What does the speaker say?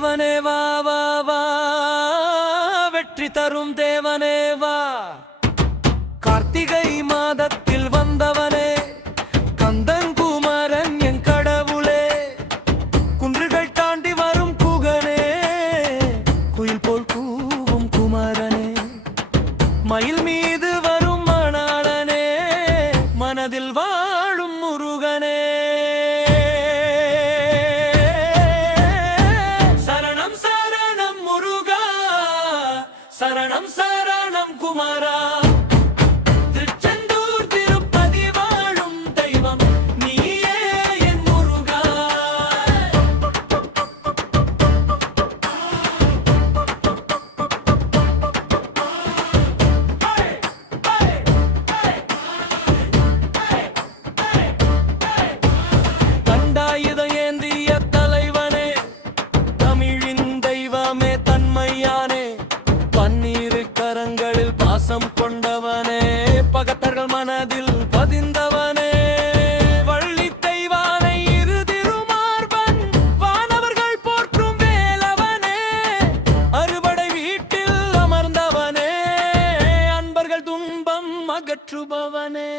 வந்தவனே வா வா வா, வெற்றி தரும் தேவனே வா. கார்த்திகை மாதத்தில் வந்தவனே கந்தங்குமரன் என் கடவுளே. குன்றுகள் தாண்டி வரும் குகனே, குயில் போல் கூவும் குமரனே. மயில் மீது வரும் மணாளனே, மனதில் வாழும் முருகனே. சரணம் சரணம் குமாரா, திருச்செந்தூர் திருப்பதி வாழும் தெய்வம் நீயே என் முருகா. தண்டாயுதம் ஏந்திய தலைவனே, தமிழின் தெய்வமே தன்மையானே. பன்னீரு கரங்களில் பாசம் கொண்டவனே, பகத்தர்கள் மனதில் பதிந்தவனே. வள்ளி தெய்வானை இரு திருமார்பன், வானவர்கள் போற்றும் வேலவனே. அறுபடை வீட்டில் அமர்ந்தவனே, அன்பர்கள் துன்பம் அகற்றுபவனே.